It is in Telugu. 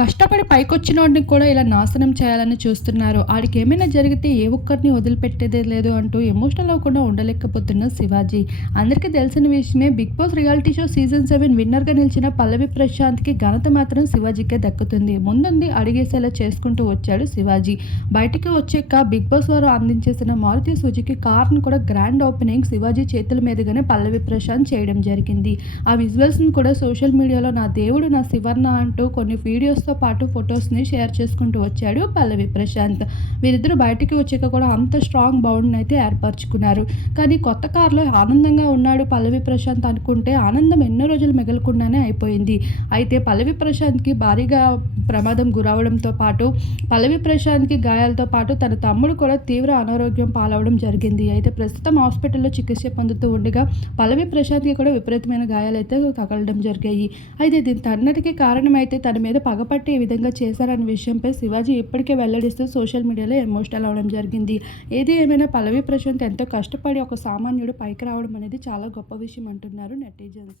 కష్టపడి పైకొచ్చినోడిని కూడా ఇలా నాశనం చేయాలని చూస్తున్నారు. ఆడికి ఏమైనా జరిగితే ఏ ఒక్కరిని వదిలిపెట్టేదే లేదు అంటూ ఎమోషనల్ అవ్వకుండా ఉండలేకపోతున్న శివాజీ. అందరికీ తెలిసిన విషయమే, Bigg Boss reality show season 7 విన్నర్‌గా నిలిచిన పల్లవి ప్రశాంత్‌కి ఘనత మాత్రం శివాజీకే దక్కుతుంది. ముందుంది అడిగేసేలా చేసుకుంటూ వచ్చాడు శివాజీ. బయటికి వచ్చాక బిగ్ బాస్ వారు అందించేసిన మారుతి సుజుకి కార్‌ని కూడా గ్రాండ్ ఓపెనింగ్ శివాజీ చేతుల మీదుగానే పల్లవి ప్రశాంత్ చేయడం జరిగింది. ఆ విజువల్స్‌ని కూడా సోషల్ మీడియాలో నా దేవుడు నా శివర్ణ అంటూ కొన్ని వీడియోస్‌తో పాటు ఫొటోస్‌ని షేర్ చేసుకుంటూ వచ్చాడు పల్లవి ప్రశాంత్. వీరిద్దరూ బయటికి వచ్చాక కూడా అంత స్ట్రాంగ్ బాండ్‌ని అయితే ఏర్పరచుకున్నారు. కానీ కొత్త కార్‌లో ఆనందంగా ఉన్నాడు పల్లవి ప్రశాంత్ అనుకుంటే ఆనందం ఎన్నో రోజులు మిగలకుండానే అయిపోయింది. అయితే పల్లవి ప్రశాంత్‌కి భారీగా ప్రమాదం గురవడంతో పాటు పల్లవి ప్రశాంత్‌కి గాయాలతో పాటు తన తమ్ముడు కూడా తీవ్ర అనారోగ్యం పాలవడం జరిగింది. అయితే ప్రస్తుతం హాస్పిటల్‌లో చికిత్స పొందుతూ ఉండగా పల్లవి ప్రశాంత్‌కి కూడా విపరీతమైన గాయాలైతే తగలడం జరిగాయి. అయితే దీనికన్నిటికీ కారణమైతే తన మీద పగపట్టి ఈ విధంగా చేశారనే విషయంపై శివాజీ ఇప్పటికే వెల్లడిస్తూ సోషల్ మీడియాలో ఎమోషనల్ అవ్వడం జరిగింది. ఏది ఏమైనా పల్లవి ప్రశాంత్ ఎంతో కష్టపడి ఒక సామాన్యుడు పైకి రావడం అనేది చాలా గొప్ప విషయం అంటున్నారు నెటిజన్స్.